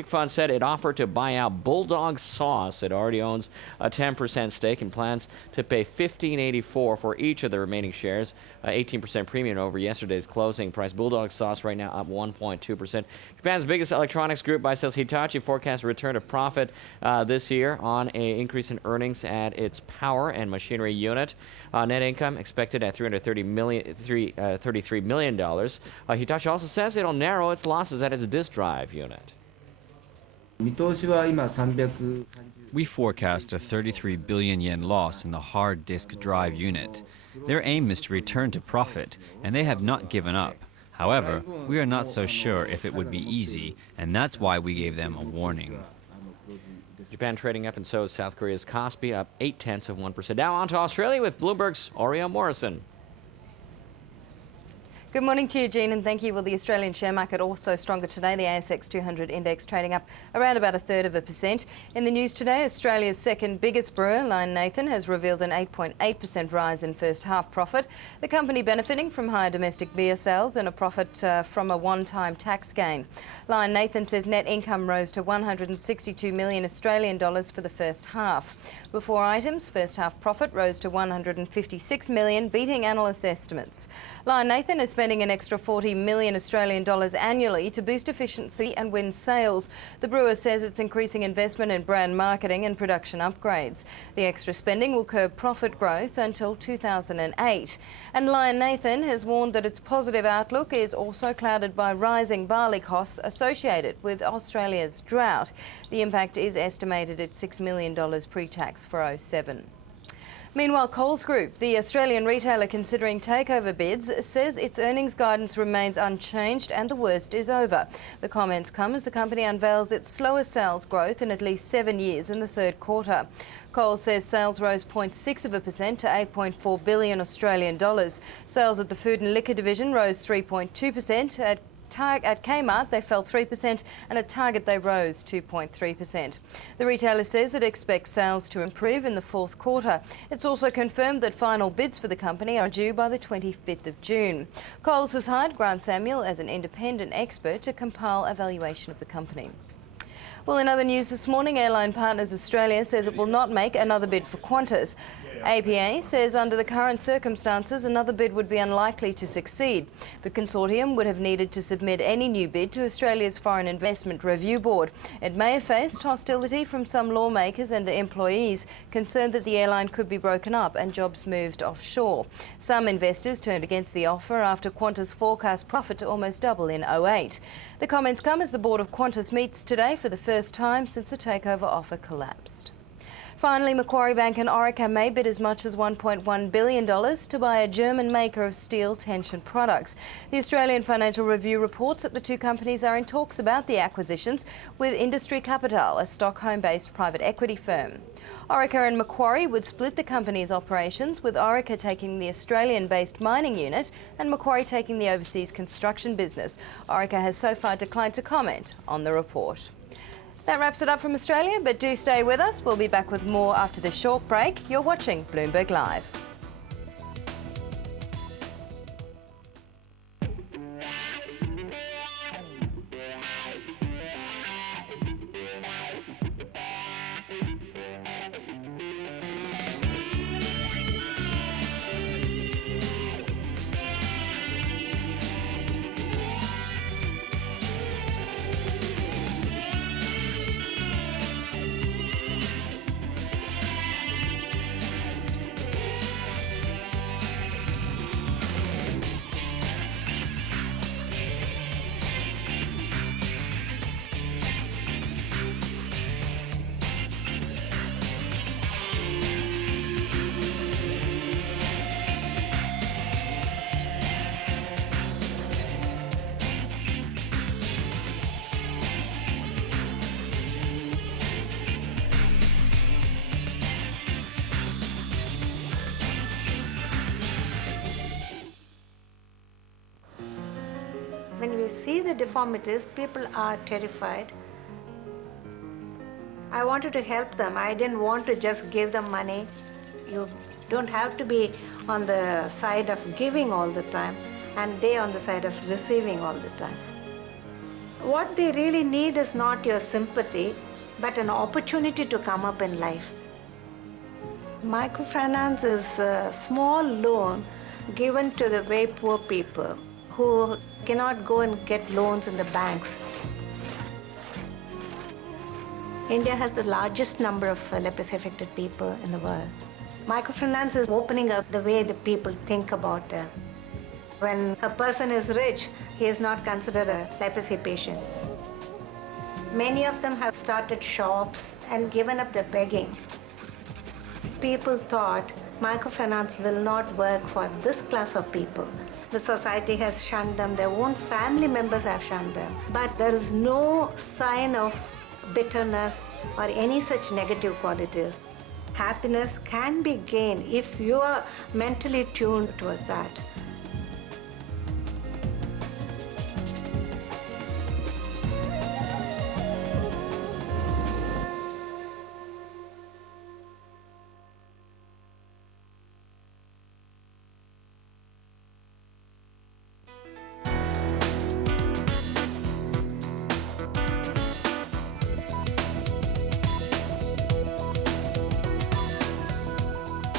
Fund said it offered to buy out Bulldog Sauce. It already owns a 10% stake and plans to pay $15.84 for each of the remaining shares, 18% premium over yesterday's closing price. Bulldog Sauce right now up 1.2%. Japan's biggest electronics group by sales, Hitachi, forecasts a return to profit this year on an increase in earnings at its power and machinery unit. Net income expected at $33 million. Hitachi also says it'll narrow its losses at its disk drive unit. We forecast a 33 billion yen loss in the hard disk drive unit. Their aim is to return to profit, and they have not given up. However, we are not so sure if it would be easy, and that's why we gave them a warning. Japan trading up, and so is South Korea's Kospi, up 0.8%. Now on to Australia with Bloomberg's Oriel Morrison. Good morning to you, Jean, and thank you. Well, the Australian share market also stronger today. The ASX 200 index trading up around about 1/3%. In the news today, Australia's second biggest brewer, Lion Nathan, has revealed an 8.8% rise in first half profit. The company benefiting from higher domestic beer sales and a profit from a one-time tax gain. Lion Nathan says net income rose to 162 million Australian dollars for the first half. Before items, first half profit rose to 156 million, beating analysts' estimates. Lion Nathan is spending an extra 40 million Australian dollars annually to boost efficiency and win sales. The brewer says it's increasing investment in brand marketing and production upgrades. The extra spending will curb profit growth until 2008. And Lion Nathan has warned that its positive outlook is also clouded by rising barley costs associated with Australia's drought. The impact is estimated at $6 million pre-tax for 2007. Meanwhile, Coles Group, the Australian retailer considering takeover bids, says its earnings guidance remains unchanged and the worst is over. The comments come as the company unveils its slowest sales growth in at least 7 years in the third quarter. Coles says sales rose 0.6% to 8.4 billion Australian dollars. Sales at the food and liquor division rose 3.2%. At Kmart, they fell 3%, and at Target, they rose 2.3%. The retailer says it expects sales to improve in the fourth quarter. It's also confirmed that final bids for the company are due by the 25th of June. Coles has hired Grant Samuel as an independent expert to compile a valuation of the company. Well, in other news this morning, Airline Partners Australia says it will not make another bid for Qantas. APA says under the current circumstances, another bid would be unlikely to succeed. The consortium would have needed to submit any new bid to Australia's Foreign Investment Review Board. It may have faced hostility from some lawmakers and employees concerned that the airline could be broken up and jobs moved offshore. Some investors turned against the offer after Qantas forecast profit to almost double in 2008. The comments come as the board of Qantas meets today for the first time since the takeover offer collapsed. Finally, Macquarie Bank and Orica may bid as much as $1.1 billion to buy a German maker of steel tension products. The Australian Financial Review reports that the two companies are in talks about the acquisitions with Industry Capital, a Stockholm-based private equity firm. Orica and Macquarie would split the company's operations, with Orica taking the Australian-based mining unit and Macquarie taking the overseas construction business. Orica has so far declined to comment on the report. That wraps it up from Australia, but do stay with us. We'll be back with more after this short break. You're watching Bloomberg Live. When we see the deformities, people are terrified. I wanted to help them. I didn't want to just give them money. You don't have to be on the side of giving all the time, and they on the side of receiving all the time. What they really need is not your sympathy, but an opportunity to come up in life. Microfinance is a small loan given to the very poor people who cannot go and get loans in the banks. India has the largest number of leprosy-affected people in the world. Microfinance is opening up the way the people think about them. When a person is rich, he is not considered a leprosy patient. Many of them have started shops and given up the begging. People thought microfinance will not work for this class of people. The society has shunned them, their own family members have shunned them. But there is no sign of bitterness or any such negative qualities. Happiness can be gained if you are mentally tuned towards that.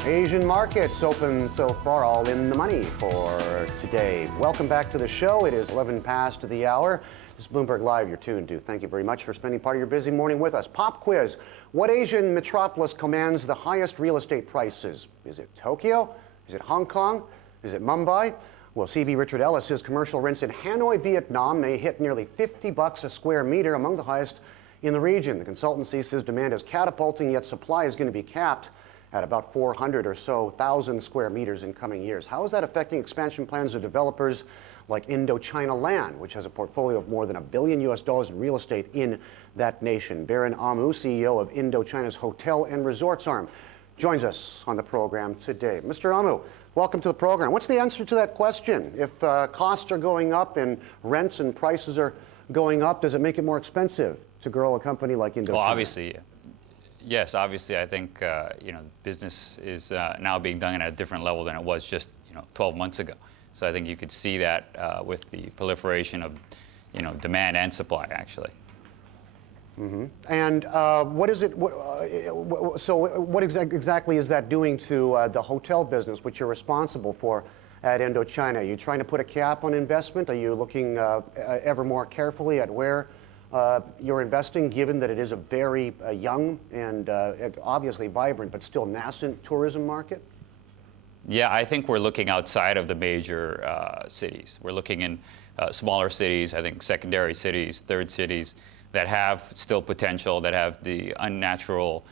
Asian markets open so far, all in the money for today. Welcome back to the show. It is 11 past the hour. This is Bloomberg Live you're tuned to. Thank you very much for spending part of your busy morning with us. Pop quiz. What Asian metropolis commands the highest real estate prices? Is it Tokyo? Is it Hong Kong? Is it Mumbai? Well, CV Richard Ellis's commercial rents in Hanoi, Vietnam may hit nearly $50 a square meter, among the highest in the region. The consultancy says demand is catapulting, yet supply is going to be capped at about 400 or so thousand square meters in coming years. How is that affecting expansion plans of developers like Indochina Land, which has a portfolio of more than $1 billion in real estate in that nation? Baron Amu, CEO of Indochina's Hotel and Resorts arm, joins us on the program today. Mr. Amu, welcome to the program. What's the answer to that question? If costs are going up and rents and prices are going up, does it make it more expensive to grow a company like Indochina? Well, obviously, yes. Obviously, I think business is now being done at a different level than it was just 12 months ago. So I think you could see that with the proliferation of demand and supply, actually. Mm-hmm. And what is it? So what exactly is that doing to the hotel business, which you're responsible for at Indochina? Are you trying to put a cap on investment? Are you looking ever more carefully at where you're investing, given that it is a very young and obviously vibrant but still nascent tourism market? Yeah, I think we're looking outside of the major cities. We're looking in smaller cities, I think secondary cities, third cities that have still potential, that have the natural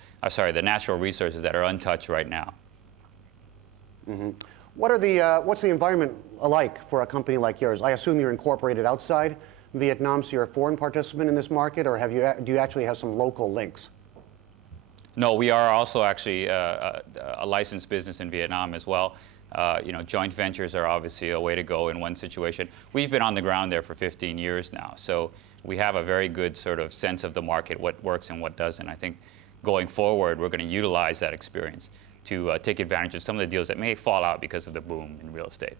resources that are untouched right now. Mm-hmm. What's the environment like for a company like yours? I assume you're incorporated outside Vietnam, so you're a foreign participant in this market, or do you actually have some local links? No, we are also actually a licensed business in Vietnam as well. Joint ventures are obviously a way to go in one situation. We've been on the ground there for 15 years now, so we have a very good sort of sense of the market, what works and what doesn't. I think going forward, we're going to utilize that experience to take advantage of some of the deals that may fall out because of the boom in real estate.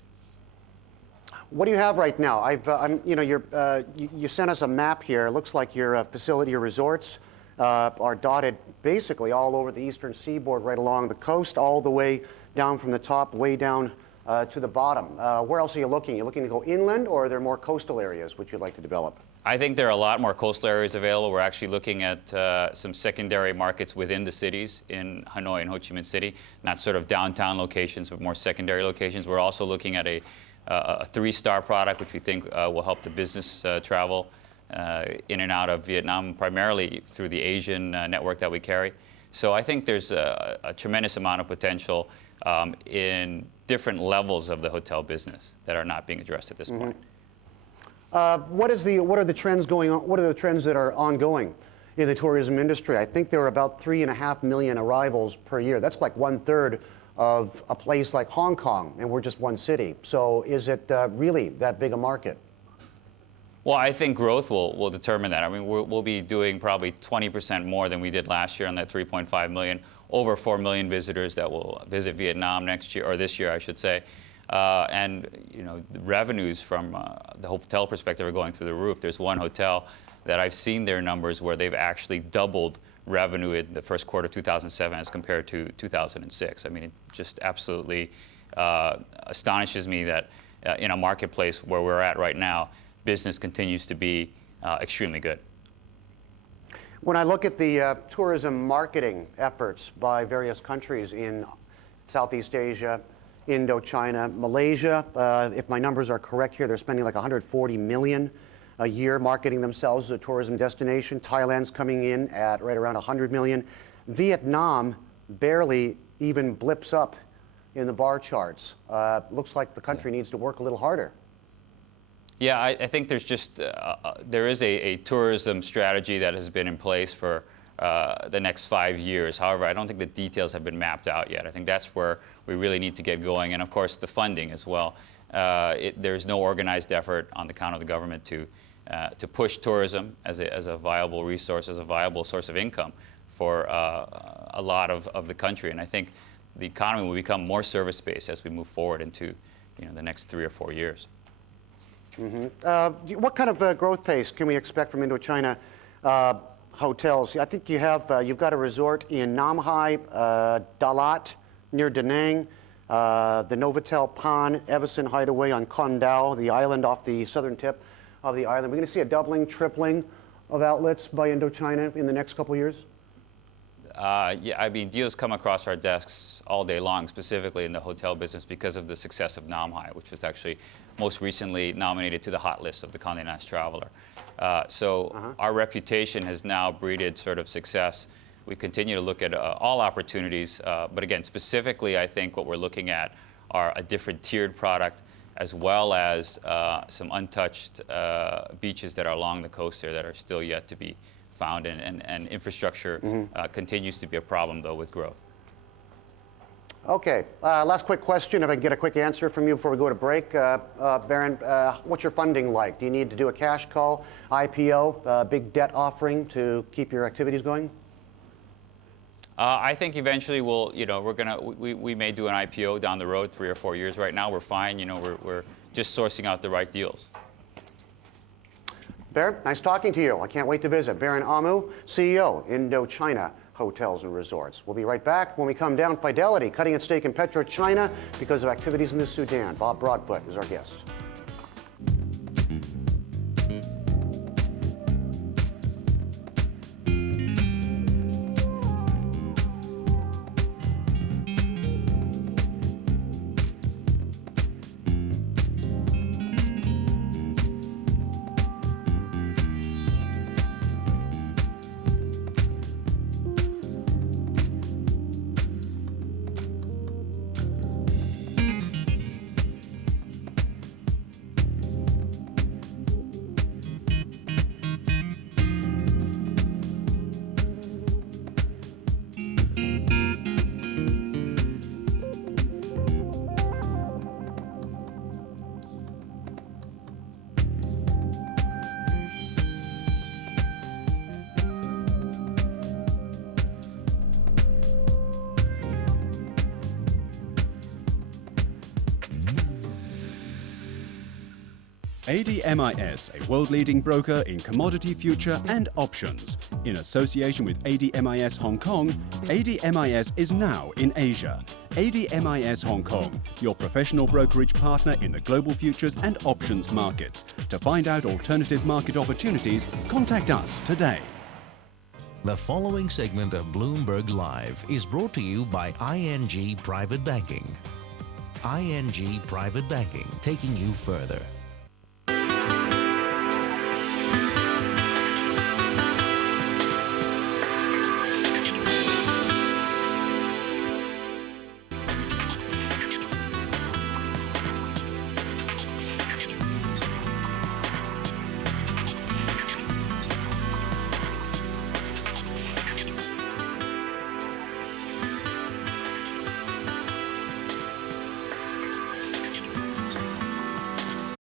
What do you have right now? You sent us a map here. It looks like your facility, your resorts, are dotted basically all over the eastern seaboard, right along the coast, all the way down from the top, way down to the bottom. Where else are you looking? You looking to go inland, or are there more coastal areas which you'd like to develop? I think there are a lot more coastal areas available. We're actually looking at some secondary markets within the cities in Hanoi and Ho Chi Minh City, not sort of downtown locations, but more secondary locations. We're also looking at a three-star product, which we think will help the business travel in and out of Vietnam, primarily through the Asian network that we carry. So I think there's a tremendous amount of potential in different levels of the hotel business that are not being addressed at this point. What are the trends going on? What are the trends that are ongoing in the tourism industry? I think there are about 3.5 million arrivals per year. That's like 1/3 of a place like Hong Kong, and we're just one city. So is it really that big a market? Well, I think growth will determine that. I mean, we'll be doing probably 20% more than we did last year on that 3.5 million, over 4 million visitors that will visit Vietnam next year, or this year, I should say. And the revenues from the hotel perspective are going through the roof. There's one hotel that I've seen their numbers where they've actually doubled revenue in the first quarter of 2007 as compared to 2006. I mean, it just absolutely astonishes me that in a marketplace where we're at right now, business continues to be extremely good. When I look at the tourism marketing efforts by various countries in Southeast Asia, Indochina, Malaysia, if my numbers are correct here, they're spending like 140 million a year marketing themselves as a tourism destination. Thailand's coming in at right around 100 million. Vietnam barely even blips up in the bar charts. Looks like the country needs to work a little harder. Yeah, I think there's just, there is a tourism strategy that has been in place for the next 5 years. However, I don't think the details have been mapped out yet. I think that's where we really need to get going. And of course, the funding as well. There's no organized effort on the account of the government to push tourism as a viable resource, as a viable source of income for a lot of the country. And I think the economy will become more service-based as we move forward into the next 3 or 4 years. Mm-hmm. What kind of growth pace can we expect from Indochina hotels? I think you've got a resort in Namhai, Dalat near Da Nang, the Novotel Pan, Evison Hideaway on Con Dao, the island off the southern tip of the island. We're going to see a doubling, tripling of outlets by Indochina in the next couple of years? Yeah, I mean, deals come across our desks all day long, specifically in the hotel business because of the success of Namhai, which was actually most recently nominated to the hot list of the Condé Nast Traveler. Our reputation has now breeded sort of success. We continue to look at all opportunities, but again, specifically, I think what we're looking at are a different tiered product, as well as some untouched beaches that are along the coast there that are still yet to be found, and infrastructure continues to be a problem, though, with growth. Okay, last quick question, if I can get a quick answer from you before we go to break. Baron, what's your funding like? Do you need to do a cash call, IPO, big debt offering to keep your activities going? I think eventually we may do an IPO down the road, 3 or 4 years. Right now, we're fine. We're just sourcing out the right deals. Baron, nice talking to you. I can't wait to visit. Baron Amu, CEO, Indochina Hotels and Resorts. We'll be right back. When we come down, Fidelity cutting its stake in PetroChina because of activities in the Sudan. Bob Broadfoot is our guest. ADMIS, a world-leading broker in commodity future and options. In association with ADMIS Hong Kong, ADMIS is now in Asia. ADMIS Hong Kong, your professional brokerage partner in the global futures and options markets. To find out alternative market opportunities, contact us today. The following segment of Bloomberg Live is brought to you by ING Private Banking. ING Private Banking, taking you further.